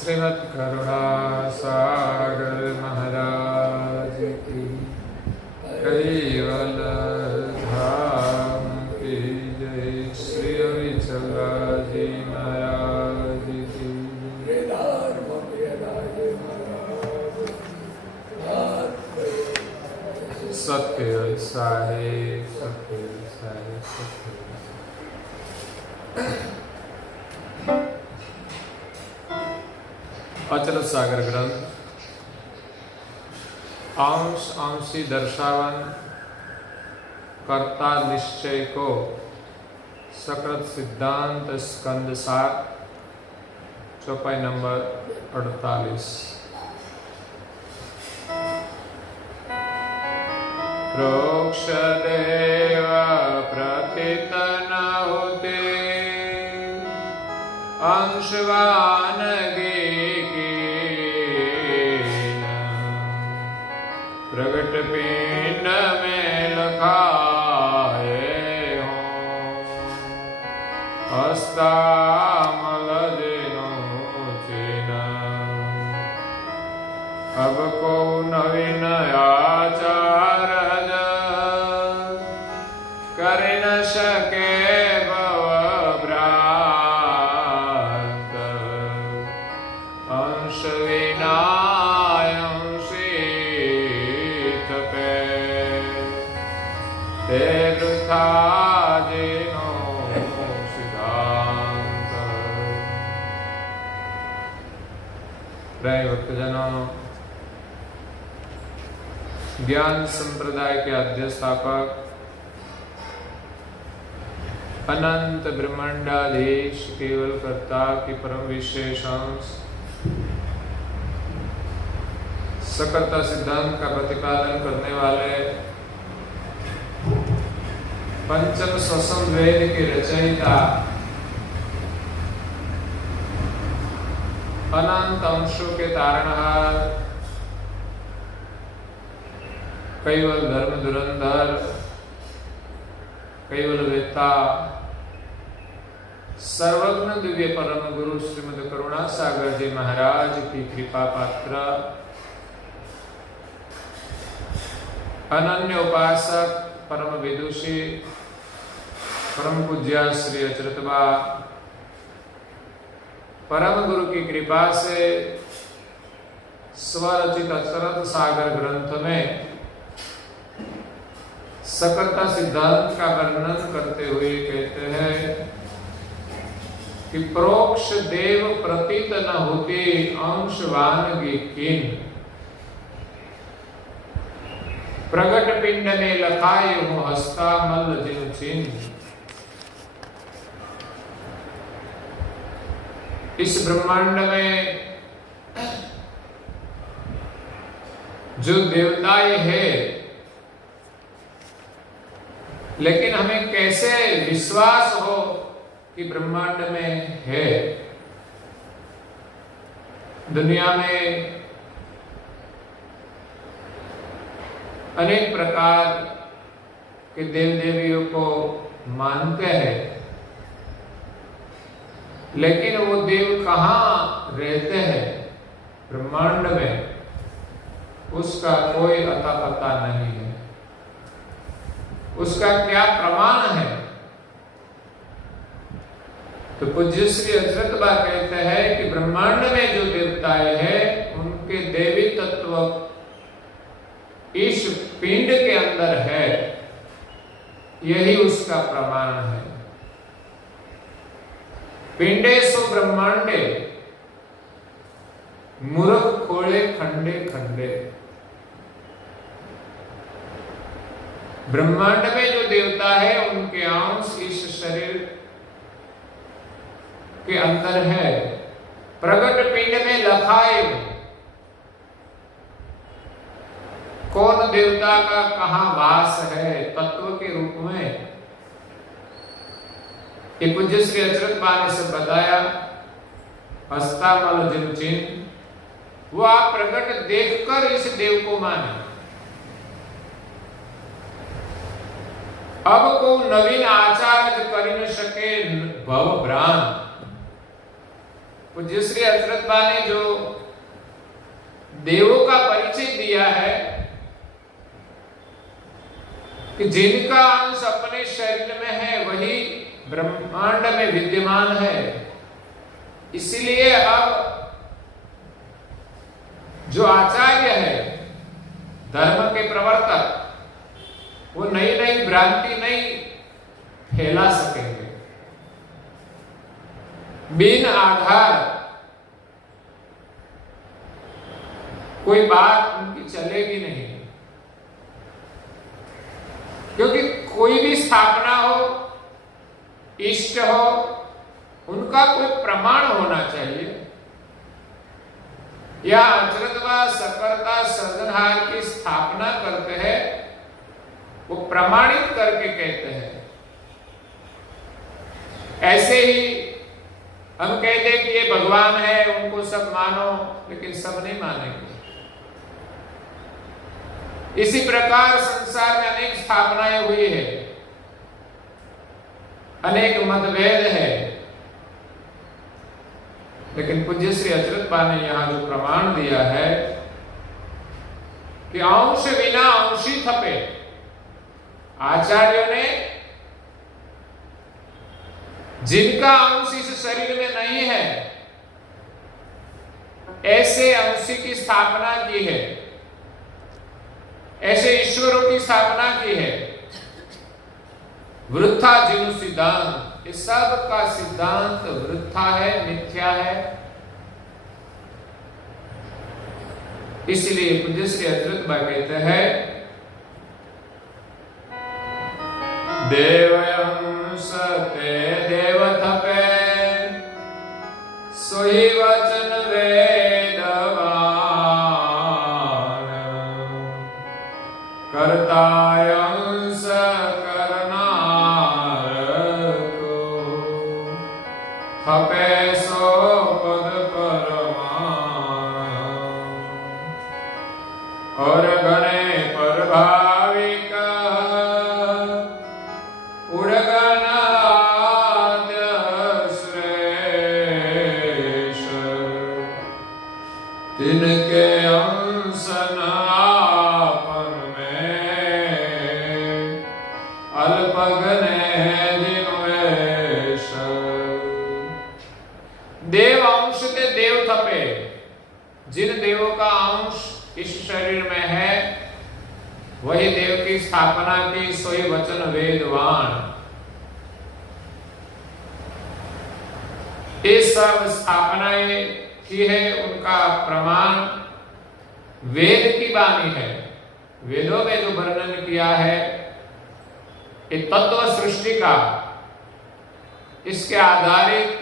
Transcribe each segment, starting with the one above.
श्रीमद् करुणा सागर महाराज की कैवल धाम की जय। श्री अविचला जी महाराज की सत्य साहेब सत्य साहेब सत्य। अचल सागर ग्रंथ अंश अंशी दर्शावन कर्ता निश्चय को सकृत सिद्धांत स्कंद 7 चौपाई नंबर 48। प्रोक्ष देव प्रथित न होते अंशवान प्रगट पिंड में लखाए हों हस्तामल जिनो चिन्ह। अब को नवीन आचार कर न सके भव भ्रांत अंश विना भक्तजनों, ज्ञान संप्रदाय के अध्यस्थापक अनंत ब्रह्मांडाधीश केवल कर्ता की परम विशेष अंश सकर्ता सिद्धांत का प्रतिपादन करने वाले पंचम स्वसम वेद के रचयिता अनंत अंशों के तारणहार कैवल धर्म धुरंधर कैवल वेत्ता सर्वज्ञ दिव्य परम गुरु श्रीमद् करुणा सागर जी महाराज की कृपा पात्र अनन्य उपासक परम विदुषी परम पूज्य श्री अचरतबा परम गुरु की कृपा से स्वरचित अचरत सागर ग्रंथ में सकर्ता सिद्धांत का वर्णन करते हुए कहते हैं कि प्रोक्ष देव प्रतीत न होते अंशवान किन प्रगट पिंड में लखाए हो हस्ता मल जिन चिन्ह। इस ब्रह्मांड में जो देवताएं हैं, लेकिन हमें कैसे विश्वास हो कि ब्रह्मांड में है। दुनिया में अनेक प्रकार के देव देवियों को मानते हैं, लेकिन वो देव कहाँ रहते हैं ब्रह्मांड में, उसका कोई अता पता नहीं है। उसका क्या प्रमाण है? तो पूज्य श्री अचरतबा कहते हैं कि ब्रह्मांड में जो देवताएं हैं उनके देवी तत्व इस पिंड के अंदर है, यही उसका प्रमाण है। पिंडेषु ब्रह्मांडे मूर्ख खोले खंडे खंडे। ब्रह्मांड में जो देवता है उनके अंश इस शरीर के अंदर है। प्रगट पिंड में लखाए कौन देवता का कहां वास है तत्व के रूप में, ये पूज्य श्री अचरतबा ने सब बताया। हस्तामल जिन चिन्ह वो आप प्रकट देखकर इस देव को माने। अब को नवीन आचार कर न सके भव भ्रांत। पूज्य श्री हजरत बा ने जो देवों का परिचय दिया है कि जिनका अंश अपने शरीर में है वही ब्रह्मांड में विद्यमान है, इसलिए अब जो आचार्य है, धर्म के प्रवर्तक, वो नई नई भ्रांति नहीं फैला सकेंगे। बिन आधार कोई बात उनकी चलेगी नहीं, क्योंकि कोई भी स्थापना हो, इष्ट हो, उनका कोई प्रमाण होना चाहिए। या अचरत्वा सकर्ता सृजनहार की स्थापना करते हैं, वो प्रमाणित करके कहते हैं। ऐसे ही हम कहते कि ये भगवान है, उनको सब मानो, लेकिन सब नहीं मानेंगे। इसी प्रकार संसार में अनेक स्थापनाएं हुई है, अनेक मतभेद है, लेकिन पूज्य श्री अचरत बा ने यहां जो प्रमाण दिया है कि अंश बिना अंशी थपे, आचार्यों ने जिनका अंश इस शरीर में नहीं है, ऐसे अंशी की स्थापना की है, ऐसे ईश्वरों की स्थापना की है। वृथा जिनु सिद्धांत, इस सब का सिद्धांत वृथा है, मिथ्या है। इसलिए पूज्य श्री हजरत बा कहते हैं, देवयंस ते देव थपे, सोही वचन वेदवान, कर्तायंस करनार को, थपे सो पद परमान, और गणे प्रभाविक तिनके अंश आपन में, अल्पगने जिनवेश। देव अंश के देव थपे, जिन देवों का अंश इस शरीर में है, वही देव की स्थापना की, सोई वचन वेदवान। ये सब स्थापनाएं की है, उनका प्रमाण वेद की वाणी है। वेदों में जो वर्णन किया है ये तत्व सृष्टि का, इसके आधारित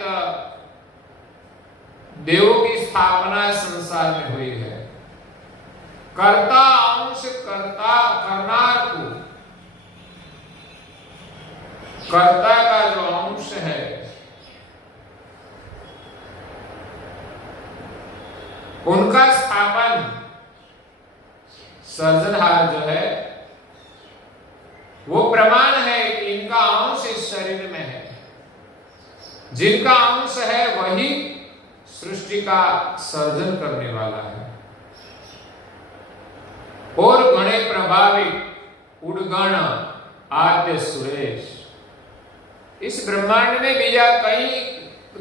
देवों की स्थापना संसार में हुई है। कर्ता अंश कर्ता करनार को, कर्ता का जो अंश है उनका स्थापन सर्जनहार जो है वो प्रमाण है कि इनका अंश इस शरीर में है। जिनका अंश है वही सृष्टि का सर्जन करने वाला है। और गणे प्रभावित उड़गण आद्य सुरेश, इस ब्रह्मांड में बीजा कई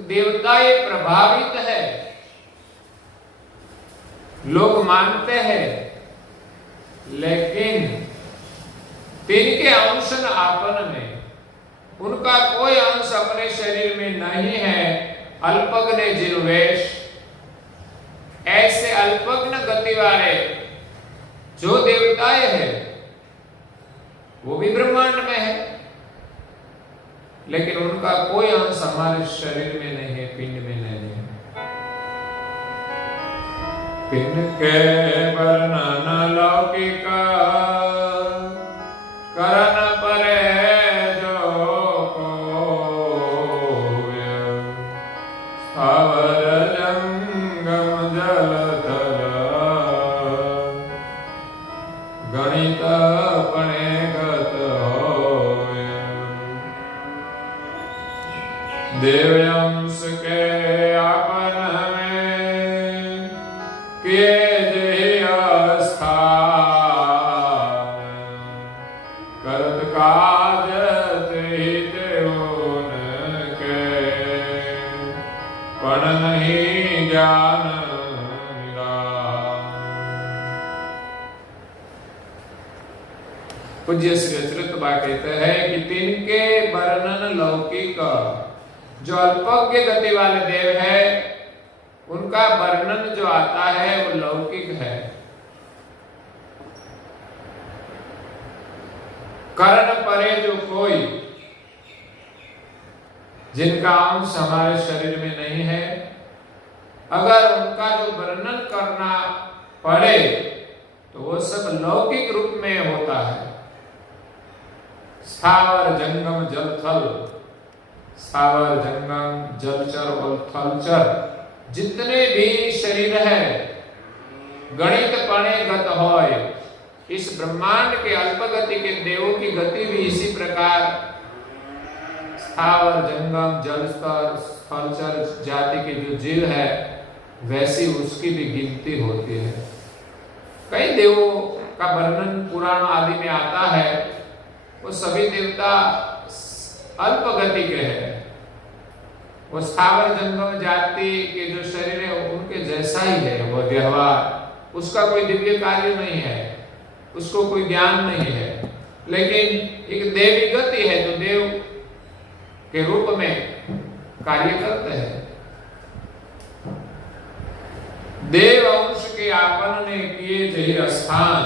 देवताएं प्रभावित है, लोग मानते हैं, लेकिन तिनके अंश आपन में, उनका कोई अंश अपने शरीर में नहीं है। अल्पग्न जिनवेश, ऐसे अल्पग्न गति वाले जो देवताएं हैं वो भी ब्रह्मांड में है, लेकिन उनका कोई अंश हमारे शरीर में नहीं है, पिंड में नहीं है। तिनके वर्णन लौकिक करन परे जो कोय, स्थावर जंगम जलधर, गणित पणे गत होय। देवयंश के आपन पण नहीं ज्ञान निदान। पूज्य श्री अच्युत बा कहते हैं कि तिनके वर्णन लौकिक, जो अल्पज्ञ गति वाले देव है उनका वर्णन जो आता है वो लौकिक है। कर्ण परे जो कोई, जिनका अंश हमारे शरीर में नहीं है, अगर उनका जो वर्णन करना पड़े तो वो सब लौकिक रूप में होता है। स्थावर जंगम जल थल, स्थावर जंगम जलचर और थलचर जितने भी शरीर है, गणित पणे गत होय। इस ब्रह्मांड के अल्प गति के देवों की गति भी इसी प्रकार स्थावर जंगम जल स्तर थलचर जाति के जो जीव है वैसी उसकी भी गिनती होती है। कई देवों का वर्णन पुराण आदि में आता है, वो सभी देवता अल्प गति के हैं। वो स्थावर जंगम जाति के जो शरीर है उनके जैसा ही है, वो व्यवहार, उसका कोई दिव्य कार्य नहीं है, उसको कोई ज्ञान नहीं है। लेकिन एक देवी गति है जो देव के रूप में कार्य करते हैं। देव अंश के आपन ने किए जही स्थान,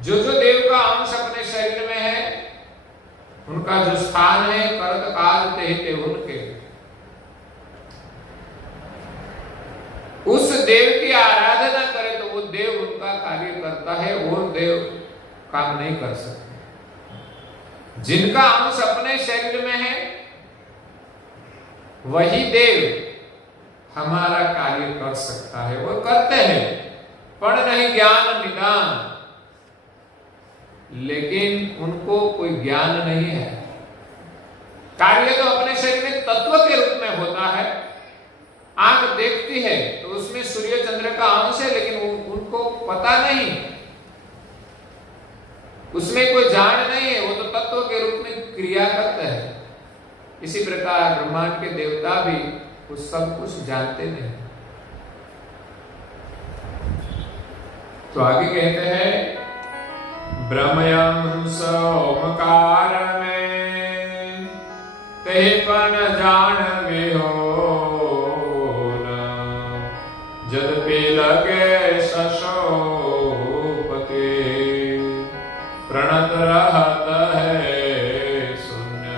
जो जो देव का अंश अपने शरीर में है उनका जो स्थान है करत काल ते उनके। उस देव की आराधना करे तो वो देव उनका कार्य करता है, और देव काम नहीं कर सकते। जिनका अंश अपने शरीर में है वही देव हमारा कार्य कर सकता है, वो करते हैं, पर नहीं ज्ञान निदान। लेकिन उनको कोई ज्ञान नहीं है। कार्य तो अपने शरीर में तत्व के रूप में होता है। आंख देखती है तो उसमें सूर्य चंद्र का अंश है, लेकिन उनको पता नहीं, उसमें कोई जान नहीं है, वो तो तत्व के रूप में क्रिया करते हैं। इसी प्रकार ब्रह्मांड के देवता भी कुछ सब कुछ जानते नहीं। तो आगे कहते हैं ब्रह्मयंस ओमकार में ते पण जान विहो, जदपि लगे शशोपति प्रणत रहत है शून्य।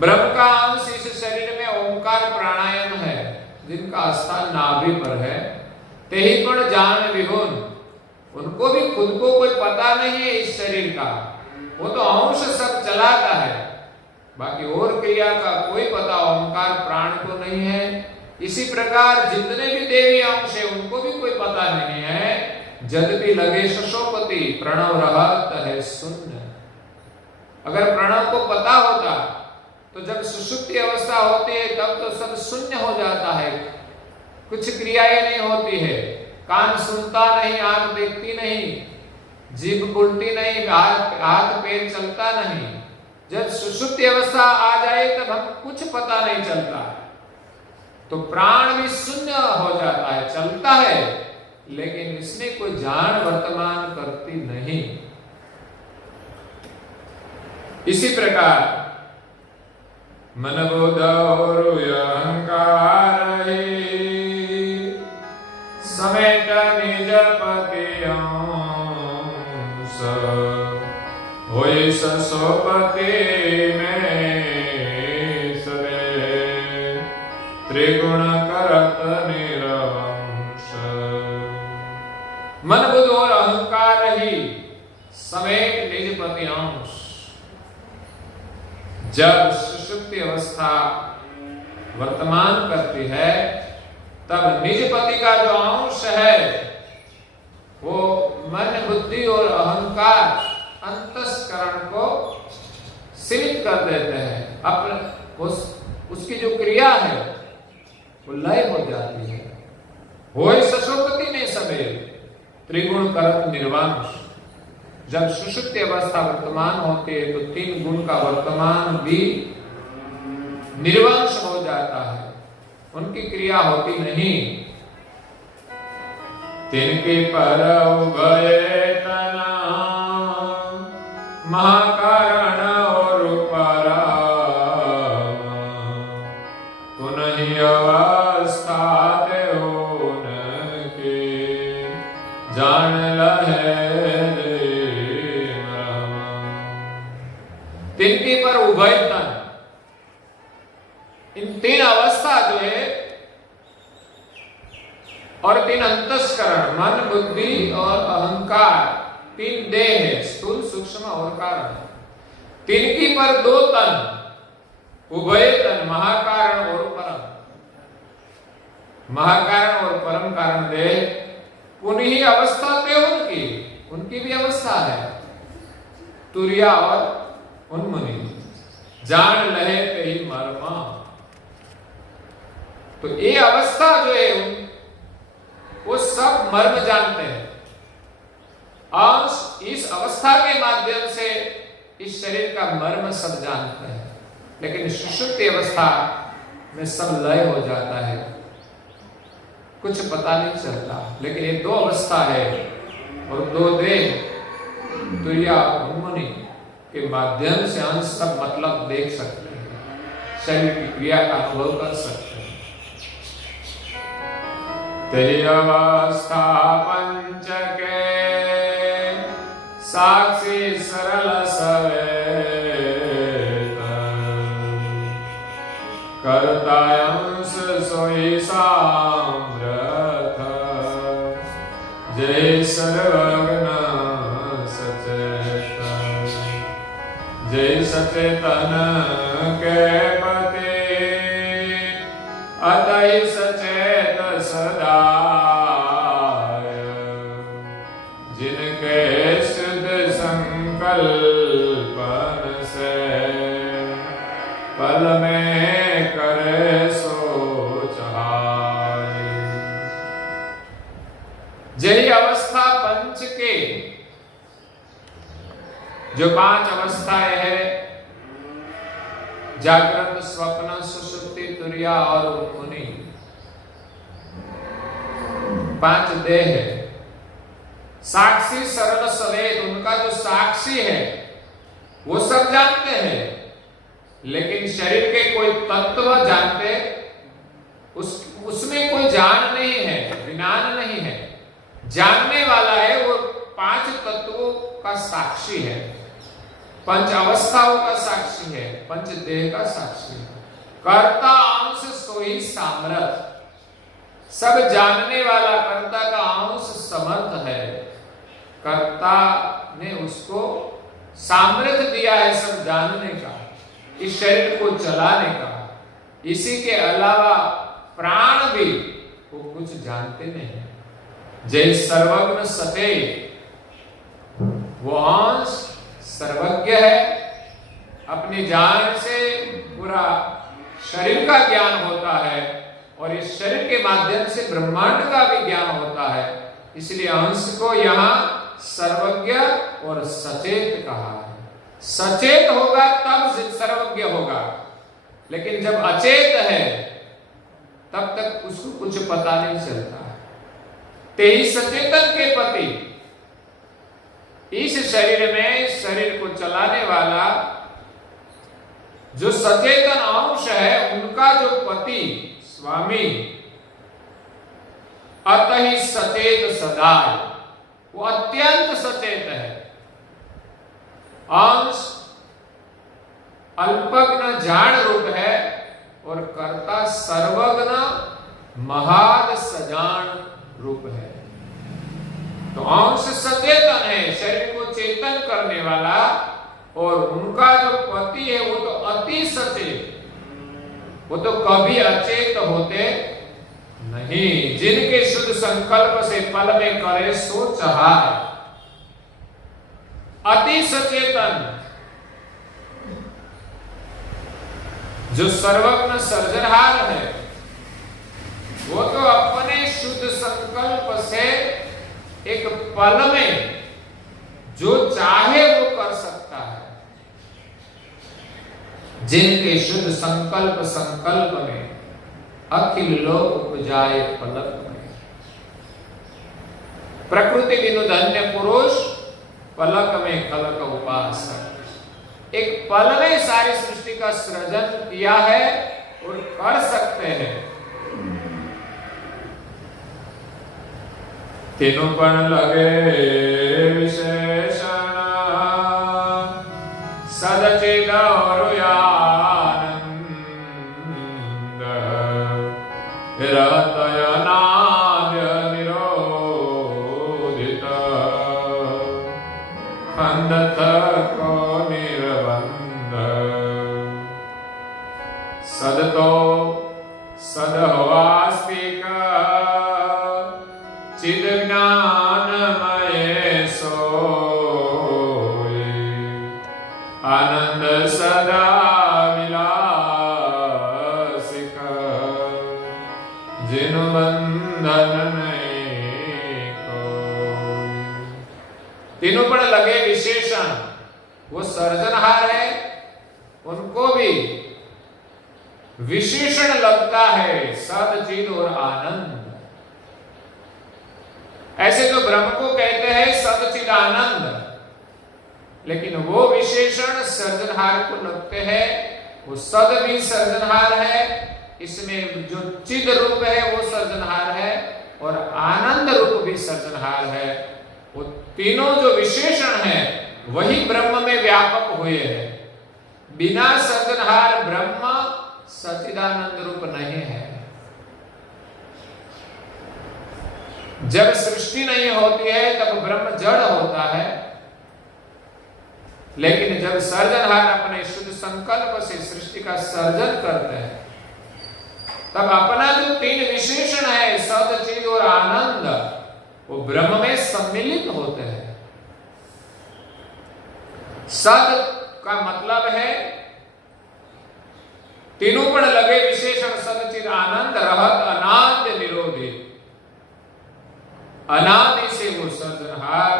ब्रह्म का अंश इस शरीर में ओंकार प्राणायाम है, जिनका स्थान नाभि पर है। ते ही पण जान विहुन, उनको भी खुद को कोई पता नहीं है इस शरीर का, वो तो अंश सब चलाता है, बाकी और क्रिया का कोई पता ओंकार प्राण को नहीं है। इसी प्रकार जितने भी देवी अंश है उनको भी कोई पता नहीं है। यद्यपि लगे शशोपति प्रणव रहत है शून्य। अगर प्रणव को पता होता तो जब सुषुप्ति अवस्था होती है तब तो सब शून्य हो जाता है, कुछ क्रियाएं नहीं होती है। कान सुनता नहीं, आंख देखती नहीं, जीभ बोलती नहीं, हाथ पैर चलता नहीं। जब सुषुप्ति अवस्था आ जाए तब हम कुछ पता नहीं चलता, तो प्राण भी शून्य हो जाता है, चलता है लेकिन इसमें कोई जान वर्तमान करती नहीं। इसी प्रकार मन बुध और अहंकार समेट निज पति अंश, होय ससोपति में सवे त्रिगुण करत निरवंश। मन बुध और अहंकार ही समेट निज पति अंश। जब सुषुप्ति अवस्था वर्तमान करती है तब निज पति का जो अंश है वो मन बुद्धि और अहंकार अंतस्करण को सीमित कर देते हैं। अपने उसकी जो क्रिया है वो लय हो जाती है। होय सशोपति में सबे त्रिगुण करत निर्वांश। जब सुषुप्ति अवस्था वर्तमान होती है तो तीन गुण का वर्तमान भी निर्वंश हो जाता है, उनकी क्रिया होती नहीं। तिनके पर उभय तना महाकारण और परम, पुनः अवस्था उनके जान लहे। तिनके पर उभय तन, इन तीन अवस्था जो है और तीन अंतस्करण, मन बुद्धि और अहंकार, तीन देह है, स्थूल सूक्ष्म और कारण। तिनकी पर दो तन, उभय तन, महाकारण और परम। महाकारण और परम कारण देह, पुनः अवस्था थे उनकी, उनकी भी अवस्था है, तुरिया और उन्मुनि, जान लहे कहीं मर्मा। तो ये अवस्था जो है वो सब मर्म जानते हैं और इस अवस्था के माध्यम से इस शरीर का मर्म सब जानते हैं। लेकिन सुषुप्ति अवस्था में सब लय हो जाता है, कुछ पता नहीं चलता। लेकिन ये दो अवस्था है और दो देह, तुरिया उन्मुनि के माध्यम से हम सब मतलब देख सकते हैं, शरीर की क्रिया का अनुभव कर सकते हैं। तेरी अवस्था पंच के साक्षी सरल सवेत, करता अंश सोई सामर्थ, जय सर्वज्ञ सचेत, जय सचेतन के पति, अतः सचेत सदा, जिनके शुद्ध संकल्पन से पल में करे सो चाहे। जय अवस्था पंच के, जो पांच अवस्थाएं है, जागृत, स्वप्न, सुषुप्ति, तुरिया और उन्मुनि, पांच देह है। साक्षी सरल सवेद, उनका जो साक्षी है वो सब जानते हैं, लेकिन शरीर के कोई तत्व जानते, उसमें कोई जान नहीं है, विज्ञान नहीं है। जानने वाला है वो पांच तत्वों का साक्षी है, पंच अवस्थाओं का साक्षी है, पंच देह का साक्षी है। कर्ता अंश सोई सामर्थ, सब जानने वाला कर्ता का अंश समर्थ है। कर्ता ने उसको सामर्थ्य दिया है सब जानने का, इस शरीर को चलाने का। इसी के अलावा प्राण भी वो कुछ जानते नहीं। जय सर्वज्ञ सचेत, वो अंश सर्वज्ञ है, अपनी जान से पूरा शरीर का ज्ञान होता है और इस शरीर के माध्यम से ब्रह्मांड का भी ज्ञान होता है। इसलिए अंश को यहाँ सर्वज्ञ और सचेत कहा है। सचेत होगा तब सर्वज्ञ होगा, लेकिन जब अचेत है तब तक उसको कुछ पता नहीं चलता। तेई सचेतन के पति, इस शरीर में शरीर को चलाने वाला जो सचेतन अंश है, उनका जो पति स्वामी, अतः सचेत सदा, वो अत्यंत सचेत है। अंश अल्पज्ञ जान रूप है और कर्ता सर्वज्ञ महाद सजान रूप है। तो अंश सचेतन है, शरीर को चेतन करने वाला, और उनका जो पति है वो तो अति सचेत, वो तो कभी अचेत होते नहीं। जिनके शुद्ध संकल्प से पल में करे सो चाहे, अति सचेतन, जो सर्वज्ञ सर्जनहार है, वो तो अपने शुद्ध संकल्प से एक पल में जो चाहे वो कर सकता है। जिनके शुद्ध संकल्प संकल्प में अखिल लोक उपजाए पलक में। प्रकृति बिनु धन्य पुरुष पलक में खलक उपासक। एक पल में सारी सृष्टि का सृजन किया है और कर सकते हैं। तीनों पण लगे विशेषण सदचिद और आनंद रतय नाद्य निरोधित खंडत को निर्बंध सदतो सदवास्तिक चिद ज्ञानमय सोई आनंद सदा विलासिक जिन बंधन नहीं कोई। तीनों पर लगे विशेषण, वो सर्जनहार है, उनको भी विशेषण लगता है सद चिद और आनंद। ऐसे तो ब्रह्म को कहते हैं सदचिद आनंद, लेकिन वो विशेषण सर्जनहार को लगते हैं। वो सद भी सर्जनहार है, इसमें जो चिद रूप है वो सर्जनहार है और आनंद रूप भी सर्जनहार है। वो तीनों जो विशेषण हैं वही ब्रह्म में व्यापक हुए हैं। बिना सर्जनहार ब्रह्म सच्चिदानंद रूप नहीं है। जब सृष्टि नहीं होती है तब ब्रह्म जड़ होता है, लेकिन जब सर्जनहार अपने शुद्ध संकल्प से सृष्टि का सर्जन करते हैं तब अपना जो तीन विशेषण है सद चिद और आनंद वो ब्रह्म में सम्मिलित होते हैं। सद का मतलब है तीनों पर लगे विशेषण सद चिद आनंद रहत अनाद्य निरोधित। अनादि से वो सर्जनहार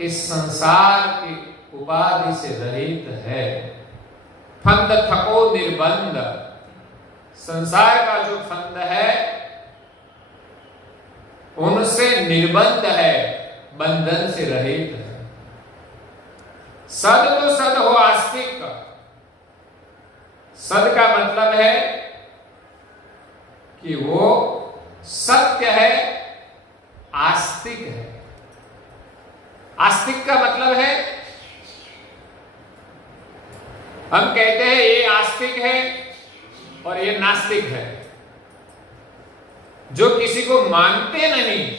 इस संसार की उपाधि से रहित है। फंद थको निर्बंध, संसार का जो फंद है उनसे निर्बंध है, बंधन से रहित है। सद तो सद हो आस्तिक। सद का मतलब है कि वो सत्य है, आस्तिक है। आस्तिक का मतलब है, हम कहते हैं ये आस्तिक है और ये नास्तिक है। जो किसी को मानते नहीं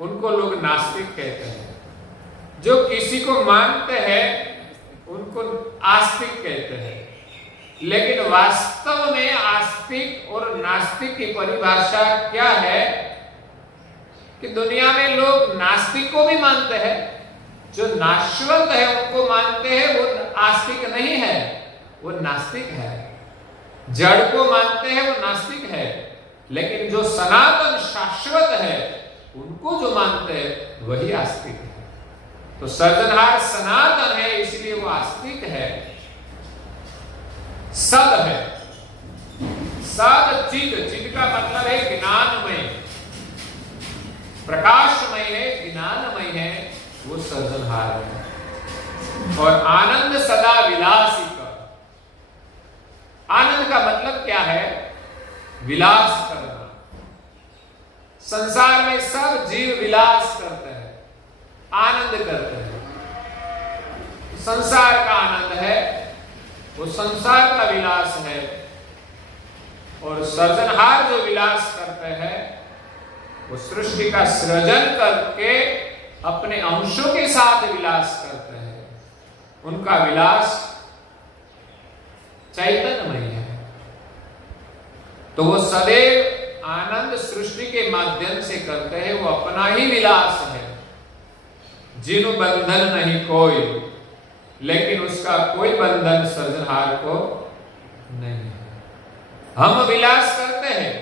उनको लोग नास्तिक कहते हैं, जो किसी को मानते हैं उनको आस्तिक कहते हैं। लेकिन वास्तव में आस्तिक और नास्तिक की परिभाषा क्या है कि दुनिया में लोग नास्तिक को भी मानते हैं, जो नाशवंत है उनको मानते हैं, वो आस्तिक नहीं है, वो नास्तिक है। जड़ को मानते हैं वो नास्तिक है, लेकिन जो सनातन शाश्वत है उनको जो मानते हैं वही आस्तिक है। तो सर्जनहार सनातन है इसलिए वो आस्तिक है। सद है, सद चिद, चिद का मतलब है ज्ञानमय, प्रकाशमय है, ज्ञानमय है, वो सर्जनहार है। और आनंद सदा विलासिक। आनंद का मतलब क्या है? विलास करना। संसार में सब जीव विलास करते हैं, आनंद करते हैं। संसार का आनंद है, वो संसार का विलास है। और सर्जनहार जो विलास करते हैं वो सृष्टि का सृजन करके अपने अंशों के साथ विलास करते हैं। उनका विलास चैतन्यमय है। तो वो सदैव आनंद सृष्टि के माध्यम से करते हैं, वो अपना ही विलास है। जिन बंधन नहीं कोई, लेकिन उसका कोई बंधन सर्जनहार को नहीं है। हम विलास करते हैं,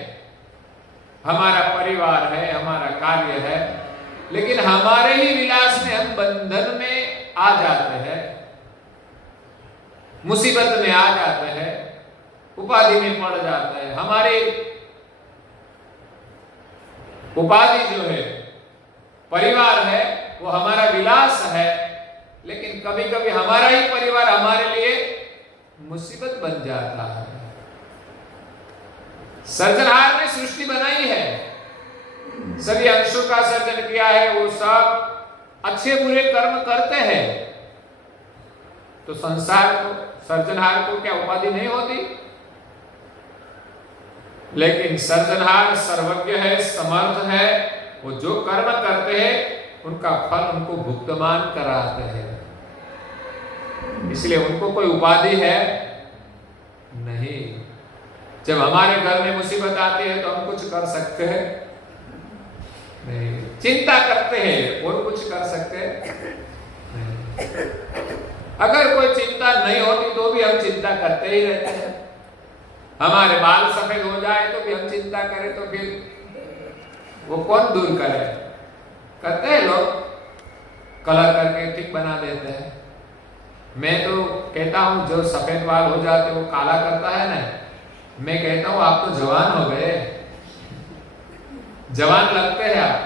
हमारा परिवार है, हमारा कार्य है, लेकिन हमारे ही विलास में हम बंधन में आ जाते हैं। मुसीबत में आ जाते हैं, उपाधि में पड़ जाते हैं। हमारी उपाधि जो है, परिवार है, वो हमारा विलास है, लेकिन कभी कभी हमारा ही परिवार हमारे लिए मुसीबत बन जाता है। सर्जनहार ने सृष्टि बनाई है, सभी अंशों का सर्जन किया है, वो सब अच्छे बुरे कर्म करते हैं, तो संसार को, सर्जनहार को क्या उपाधि नहीं होती? लेकिन सर्जनहार सर्वज्ञ है, समर्थ है, वो जो कर्म करते हैं उनका फल उनको भुगतमान कराते हैं, इसलिए उनको कोई उपाधि है नहीं। जब हमारे घर में मुसीबत आती है तो हम कुछ कर सकते हैं नहीं, चिंता करते हैं और कुछ कर सकते हैं नहीं। अगर कोई चिंता नहीं होती तो भी हम चिंता करते ही रहते हैं। हमारे बाल सफेद हो जाए तो भी हम चिंता करें तो फिर वो कौन दूर करे? करते हैं लोग, कलर करके ठीक बना देते हैं। मैं तो कहता हूं जो सफेद बाल हो जाते वो काला करता है ना, मैं कहता हूं आप तो जवान हो गए, जवान लगते हैं आप,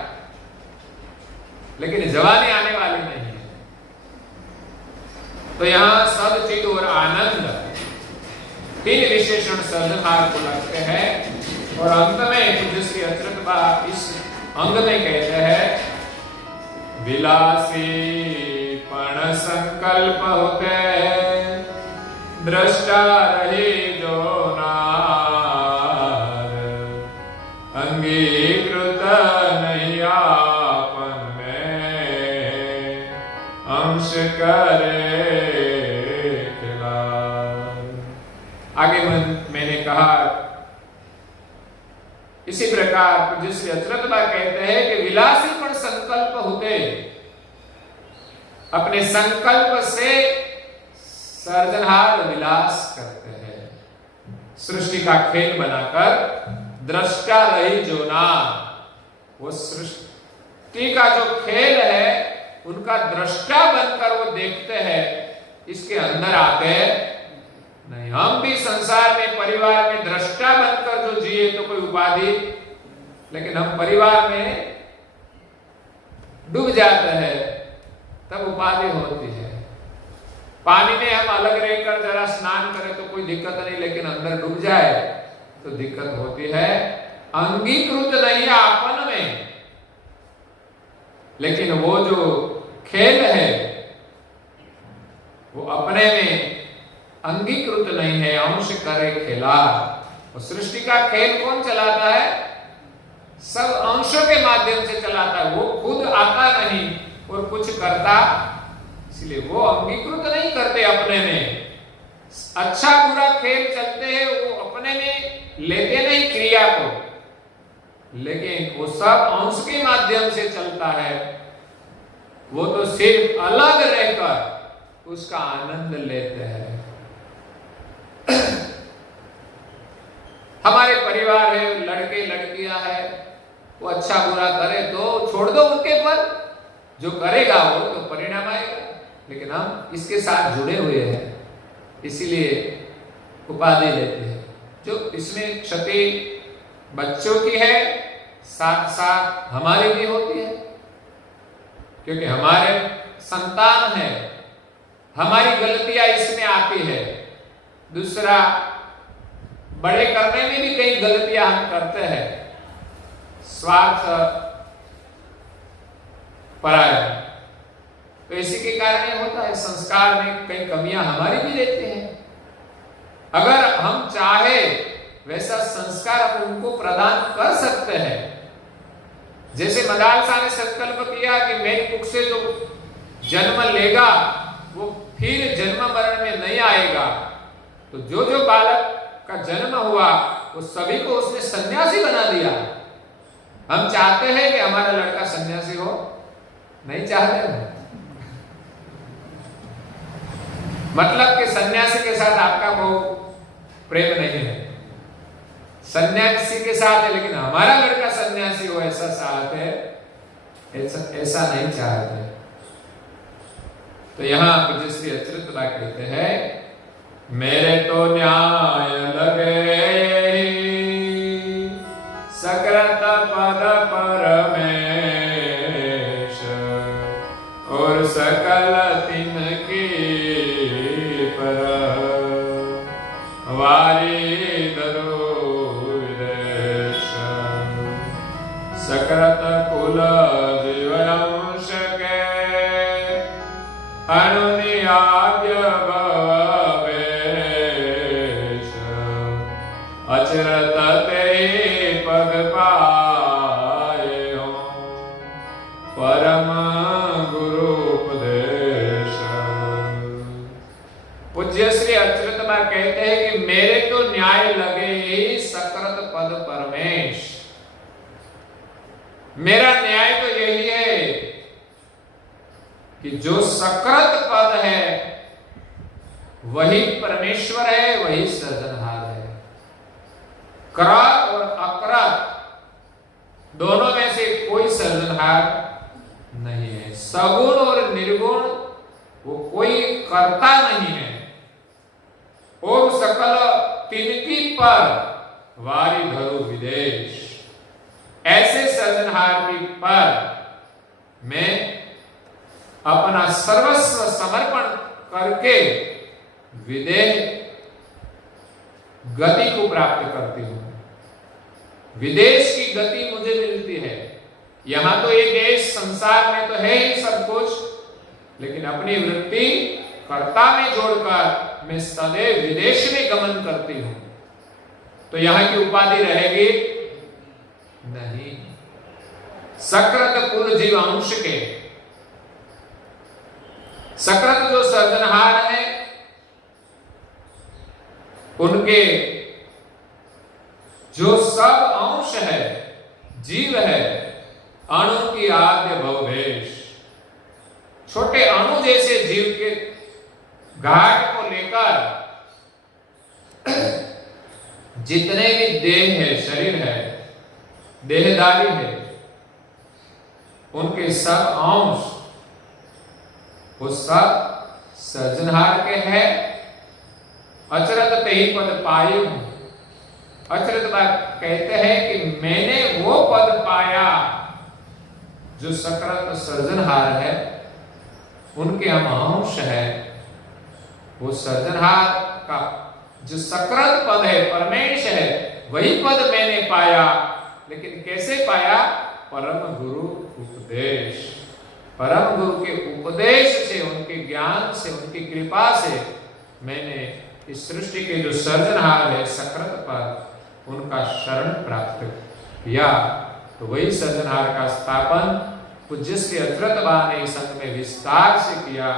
लेकिन जवानी आने वाली नहीं है। तो यहां सब चित और आनंद, तीन विशेषण सर्जनहार को लगते हैं। और अंत में पूज्य श्री अच्युत बा इस अंग में कहते हैं, विलासी पण संकल्प होते, दृष्टा रहे जो नार, अंगीकृत नहीं आपन में, अंश करे खिलार। आगे मैंने कहा, इसी प्रकार पूज्य श्री अच्युत बा कहते हैं कि विलासी पण संकल्प होते, अपने संकल्प से सर्जनहार विलास करते हैं, सृष्टि का खेल बनाकर दृष्टा रही जो ना, वो सृष्टि का जो खेल है उनका दृष्टा बनकर वो देखते हैं, इसके अंदर आते नहीं। हम भी संसार में, परिवार में दृष्टा बनकर जो जिए तो कोई उपाधि, लेकिन हम परिवार में डूब जाते हैं तब उपाधि होती है। पानी में हम अलग रहकर जरा स्नान करें तो कोई दिक्कत नहीं, लेकिन अंदर डूब जाए तो दिक्कत होती है। अंगीकृत नहीं आपन में, लेकिन वो जो खेल है वो अपने में अंगीकृत नहीं है, अंश करे खेला। और सृष्टि का खेल कौन चलाता है? सब अंशों के माध्यम से चलाता है, वो खुद आता नहीं और कुछ करता, इसलिए वो अंगीकृत नहीं करते अपने में। अच्छा बुरा खेल चलते हैं, वो अपने में लेते नहीं क्रिया को, लेकिन वो सब अंश के माध्यम से चलता है। वो तो सिर्फ अलग रहकर उसका आनंद लेते हैं। हमारे परिवार है, लड़के लड़कियां है, वो अच्छा बुरा करे तो छोड़ दो उनके पर, जो करेगा वो तो परिणाम आएगा, लेकिन हम इसके साथ जुड़े हुए हैं, इसीलिए उपाधि लेते हैं। जो इसमें क्षति बच्चों की है, साथ साथ हमारी भी होती है, क्योंकि हमारे संतान है, हमारी गलतियां इसमें आती है। दूसरा, बड़े करने में भी कई गलतियां हम करते हैं, स्वार्थ परायण, तो इसी के कारण ये होता है। संस्कार में कई कमियां हमारी भी रहती हैं। अगर हम चाहे वैसा संस्कार हम उनको प्रदान कर सकते हैं। जैसे मदालसा ने संकल्प किया कि मेघपुक से जो जन्म लेगा वो फिर जन्म मरण में नहीं आएगा, तो जो जो बालक का जन्म हुआ वो सभी को उसने सन्यासी बना दिया। हम चाहते हैं कि हमारा लड़का सन्यासी हो? नहीं चाहते। मतलब कि सन्यासी के साथ आपका वो प्रेम नहीं है, सन्यासी के साथ है, लेकिन हमारा लड़का सन्यासी हो ऐसा चाहते हैं, ऐसा नहीं चाहते। तो यहां पूज्य श्री अच्युत बा कहते हैं मेरे तो न्याय लगे सकृत पद परमेश और सकल तिनकी पर वारी दरुदेश सकृत कुल जीवंश के अनुनियाज्ञ भवेश अचरत ते पग पाए हो परम गुरु उपदेश। पूज्य श्री अच्युत बा कहते हैं कि मेरे तो न्याय लगे ही सकृत पद परमेश। मेरा न्याय तो यही है कि जो सकृत पद है वही परमेश्वर है, वही सृजनहार है। कृत और अकृत दोनों में से कोई सृजनहार नहीं है। सगुण और निर्गुण वो कोई कर्ता नहीं है। और सकल तिनकी पर वारी धरु विदेश, ऐसे सृजनहार की पर मैं अपना सर्वस्व समर्पण करके विदेह गति को प्राप्त करती हूं। विदेश की गति मुझे मिलती है। यहां तो ये देश संसार में तो है ही सब कुछ, लेकिन अपनी वृत्ति कर्ता में जोड़कर मैं सदैव विदेश में गमन करती हूं, तो यहां की उपाधि रहेगी नहीं। सकृत कुल जीवांश के, सकृत जो सृजनहार है उनके जो सब अंश है, जीव है, अणु की आद्य भवभेश, छोटे अणु जैसे जीव के घाट को लेकर जितने भी देह है, शरीर है, देहदारी है, उनके सब अंश वो सब सृजनहार के है। अचरत ते ही पद पाई हूं। अचरत कहते हैं कि मैंने वो पद पाया जो सकृत सृजनहार है, उनके हम अंश है। वो सृजनहार का जो सकृत पद है, परमेश है, वही पद मैंने पाया। लेकिन कैसे पाया? परम गुरु उपदेश। परम गुरु के उपदेश से, उनके ज्ञान से, उनकी कृपा से मैंने इस सृष्टि के जो सृजनहार है सकृत पद, उनका शरण प्राप्त किया। तो वही सृजनहार का स्थापन पूज्य श्री अच्युत बा ने इस संघ में विस्तार से किया।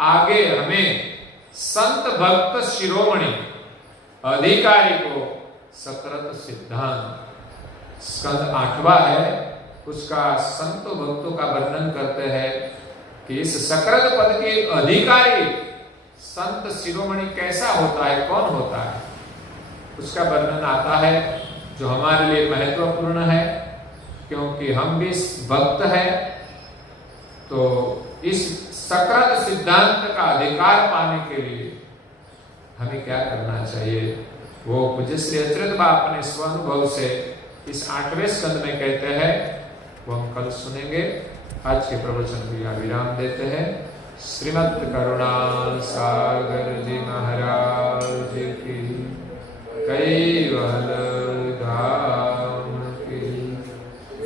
आगे हमें संत भक्त शिरोमणि अधिकारी को सकृत सिद्धांत स्कंद 8वां है, उसका संतो भक्तों का वर्णन करते हैं कि इस सकृत पद के अधिकारी संत शिरोमणि कैसा होता है, कौन होता है, उसका वर्णन आता है, जो हमारे लिए महत्वपूर्ण है। क्योंकि हम भी भक्त हैं, तो इस सकृत सिद्धांत का अधिकार पाने के लिए हमें क्या करना चाहिए, वो पूज्य श्री अच्युत बा अपने स्वानुभव से इस 8वें स्कंद में कहते हैं। वो हम कल सुनेंगे। आज के प्रवचन को यहाँ विराम देते हैं। श्रीमद् करुणाल सागर जी महाराज जी की, कैवल धाम की,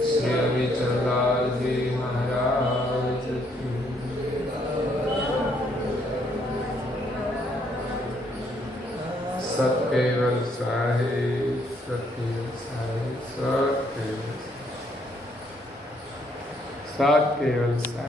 श्री अविचल जी महाराज की। सत्केवल साहिब, सत्केवल साहिब, सत्केवल साहिब।